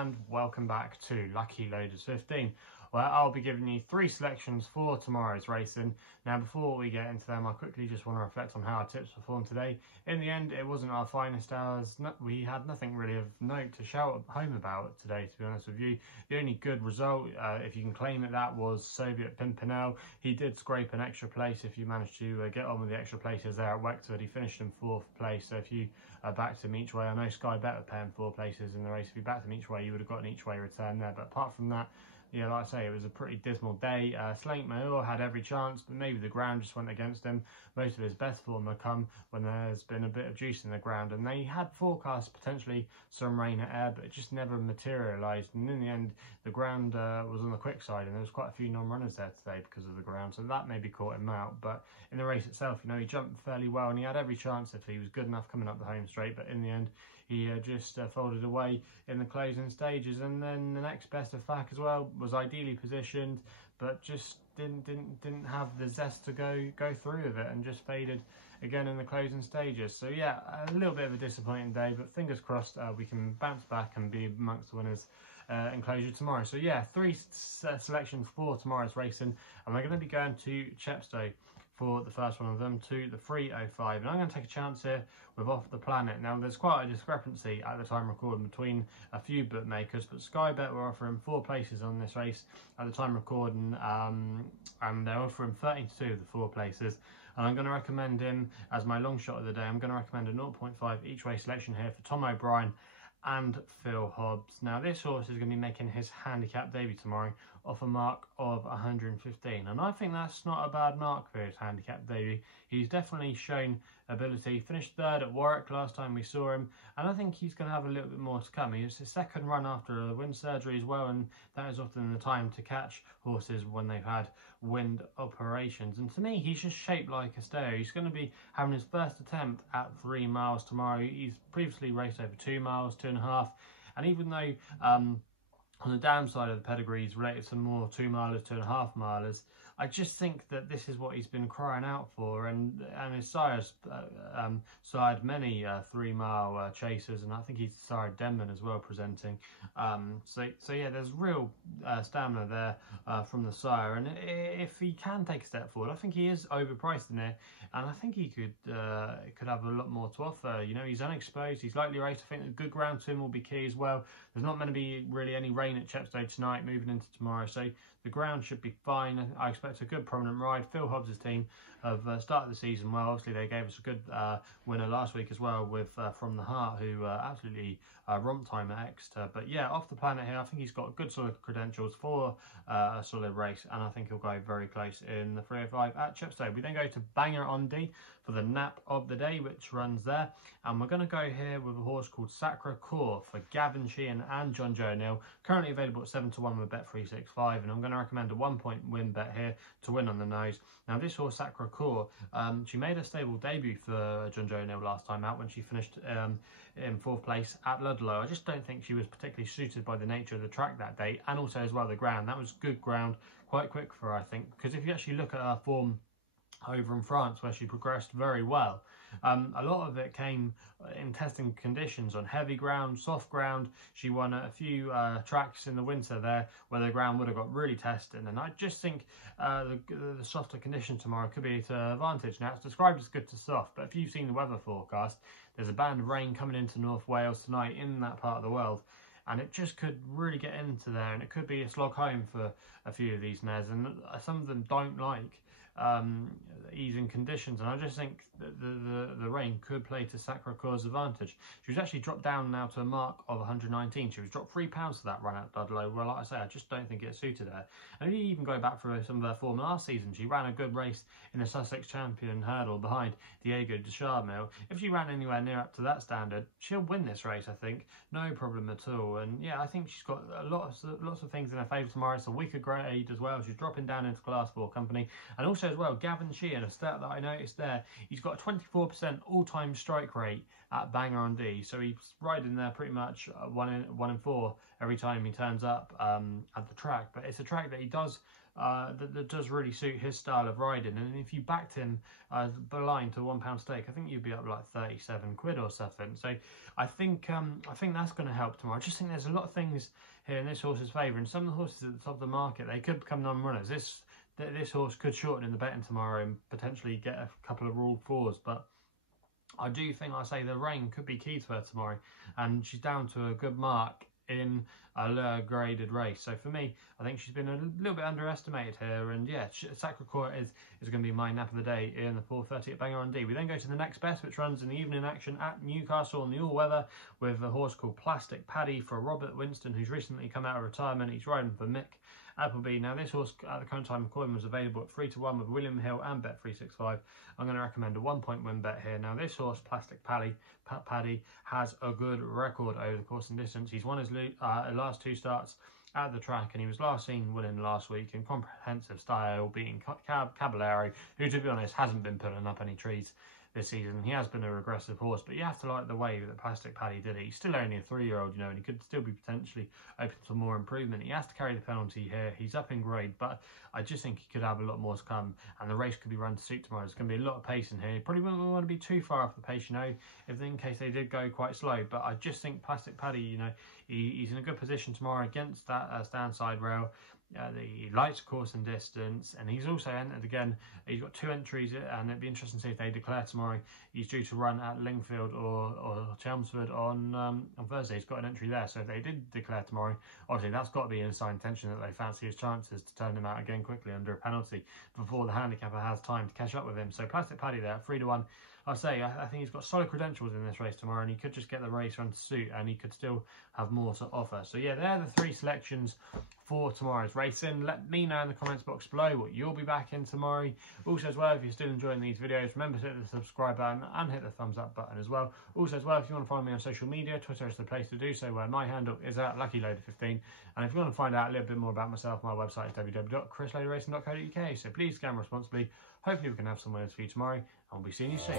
and welcome back to Lucky Loaders 15, where I'll be giving you 3 selections for tomorrow's racing. Now before we get into them, I quickly just want to reflect on how our tips performed today. In the end, it wasn't our finest hours. We had nothing really of note to shout home about today, to be honest with you. The only good result, if you can claim it, that was Soviet Pimpernel. He did scrape an extra place if you managed to get on with the extra places there at Wexford. He finished in 4th place, so if you backed him each way, I know SkyBet were paying 4 places in the race. If you backed him each way, you would have got an each way return there. But apart from that, yeah, like I say, it was a pretty dismal day. Slate Mayor had every chance, but maybe the ground just went against him. Most of his best form will come when there's been a bit of juice in the ground, and they had forecast potentially some rain at Air, but it just never materialised. And in the end, the ground was on the quick side, and there was quite a few non-runners there today because of the ground, so that maybe caught him out. But in the race itself, you know, he jumped fairly well, and he had every chance if he was good enough coming up the home straight. But in the end, he just folded away in the closing stages. And then the next best of Fac as well was ideally positioned, but just didn't have the zest to go through with it, and just faded again in the closing stages. So yeah, a little bit of a disappointing day, but fingers crossed we can bounce back and be amongst the winners in closure tomorrow. So yeah, 3 selections for tomorrow's racing, and we're going to be going to Chepstow for the first one of them, to the 3:05, and I'm going to take a chance here with Off the Planet. Now there's quite a discrepancy at the time recording between a few bookmakers, but SkyBet were offering 4 places on this race at the time recording, and they're offering 13 to 2 of the 4 places, and I'm going to recommend him as my long shot of the day. I'm going to recommend a 0.5 each way selection here for Tom O'Brien and Phil Hobbs. Now this horse is going to be making his handicap debut tomorrow off a mark of 115, and I think that's not a bad mark for his handicap debut. He's definitely shown ability. Finished 3rd at Warwick last time we saw him, and I think he's going to have a little bit more to come. It's his 2nd run after a wind surgery as well, and that is often the time to catch horses when they've had wind operations. And to me, he's just shaped like a stereo. He's going to be having his first attempt at 3 miles tomorrow. He's previously raced over 2 miles, 2.5, and even though on the downside of the pedigree he's related to more 2 milers, 2.5 milers, I just think that this is what he's been crying out for, and his sire's sired many 3 mile chasers, and I think he's sired Denman as well presenting. So yeah, there's real stamina there from the sire, and if he can take a step forward, I think he is overpriced in it, and I think he could have a lot more to offer. You know, he's unexposed, he's lightly raced. I think the good ground to him will be key as well. There's not going to be really any rain at Chepstow tonight moving into tomorrow, so the ground should be fine. I expect a good prominent ride. Phil Hobbs' team have started the season well. Obviously they gave us a good winner last week as well with From the Heart, who absolutely romped time at Exeter. But yeah, Off the Planet here, I think he's got good solid credentials for a solid race, and I think he'll go very close in the 3:05 at Chepstow. We then go to Bangor-On-Dee for the nap of the day, which runs there, and we're going to go here with a horse called Sacre Coeur for Gavin Sheehan and John Joe O'Neill, currently available at 7 to 1 with Bet365, and I'm going to recommend a 1-point win bet here to win on the nose. Now this horse Sacre Coeur, she made a stable debut for John Joe O'Neill last time out when she finished in 4th place at Ludlow. I just don't think she was particularly suited by the nature of the track that day, and also as well the ground. That was good ground, quite quick for her, I think, because if you actually look at her form over in France, where she progressed very well, a lot of it came in testing conditions on heavy ground, soft ground. She won a few tracks in the winter there where the ground would have got really tested, and I just think the softer condition tomorrow could be to advantage. Now it's described as good to soft, but if you've seen the weather forecast, there's a band of rain coming into North Wales tonight in that part of the world, and it just could really get into there, and it could be a slog home for a few of these mares, and some of them don't like easing conditions, and I just think that the rain could play to Sacre Coeur's advantage. She was actually dropped down now to a mark of 119. She was dropped £3 for that run at Ludlow. Well, like I say, I just don't think it suited her. And if you even go back for some of her form last season, she ran a good race in the Sussex Champion hurdle behind Diego de Charmel. If she ran anywhere near up to that standard, she'll win this race, I think, no problem at all. And yeah, I think she's got lots of things in her favour tomorrow. It's a weaker grade as well. She's dropping down into Class 4 company, and also Also as well, Gavin Sheehan, a stat that I noticed there, he's got a 24% all-time strike rate at Bangor-On-Dee, so he's riding there pretty much 1 in 4 every time he turns up at the track. But it's a track that he does that does really suit his style of riding, and if you backed him blind to £1 stake, I think you'd be up like 37 quid or something. So I think that's going to help tomorrow. I just think there's a lot of things here in this horse's favour, and some of the horses at the top of the market, they could become non-runners. This horse could shorten in the betting tomorrow and potentially get a couple of ruled 4s, but I do think, like I say, the rain could be key to her tomorrow, and she's down to a good mark in a lower graded race. So for me, I think she's been a little bit underestimated here, and yeah, Sacre is going to be my nap of the day in the 4:30 at Bangor-On-Dee. We then go to the next best, which runs in the evening action at Newcastle on the all-weather with a horse called Plastic Paddy for Robert Winston, who's recently come out of retirement. He's riding for Mick Appleby. Now this horse at the current time calling was available at 3-1 with William Hill and Bet 365. I'm going to recommend a 1-point win bet here. Now this horse, Plastic Paddy, has a good record over the course and distance. He's won his last 2 starts at the track, and he was last seen winning last week in comprehensive style, beating Caballero, who to be honest hasn't been putting up any trees this season. He has been a regressive horse, but you have to like the way that Plastic Paddy did it. He's still only a 3-year-old, you know, and he could still be potentially open to more improvement. He has to carry the penalty here. He's up in grade, but I just think he could have a lot more to come, and the race could be run to suit tomorrow. There's going to be a lot of pace in here. Probably wouldn't want to be too far off the pace, you know, in case they did go quite slow, but I just think Plastic Paddy, you know, he's in a good position tomorrow against that stand side rail. He likes course and distance, and he's also entered again. He's got 2 entries, and it'd be interesting to see if they declare tomorrow. He's due to run at Lingfield or Chelmsford on Thursday. He's got an entry there, so if they did declare tomorrow, obviously that's got to be an inside intention that they fancy his chances to turn him out again quickly under a penalty before the handicapper has time to catch up with him. So Plastic Paddy there at 3-1. I think he's got solid credentials in this race tomorrow, and he could just get the race run to suit, and he could still have more to offer. So yeah, they're the 3 selections for tomorrow's racing. Let me know in the comments box below what you'll be back in tomorrow. Also as well, if you're still enjoying these videos, remember to hit the subscribe button and hit the thumbs up button as well. Also as well, if you want to follow me on social media, Twitter is the place to do so, where my handle is at LuckyLoader15. And if you want to find out a little bit more about myself, my website is www.chrisloaderracing.co.uk. So please gamble responsibly. Hopefully we can have some winners for you tomorrow, and we'll be seeing you soon.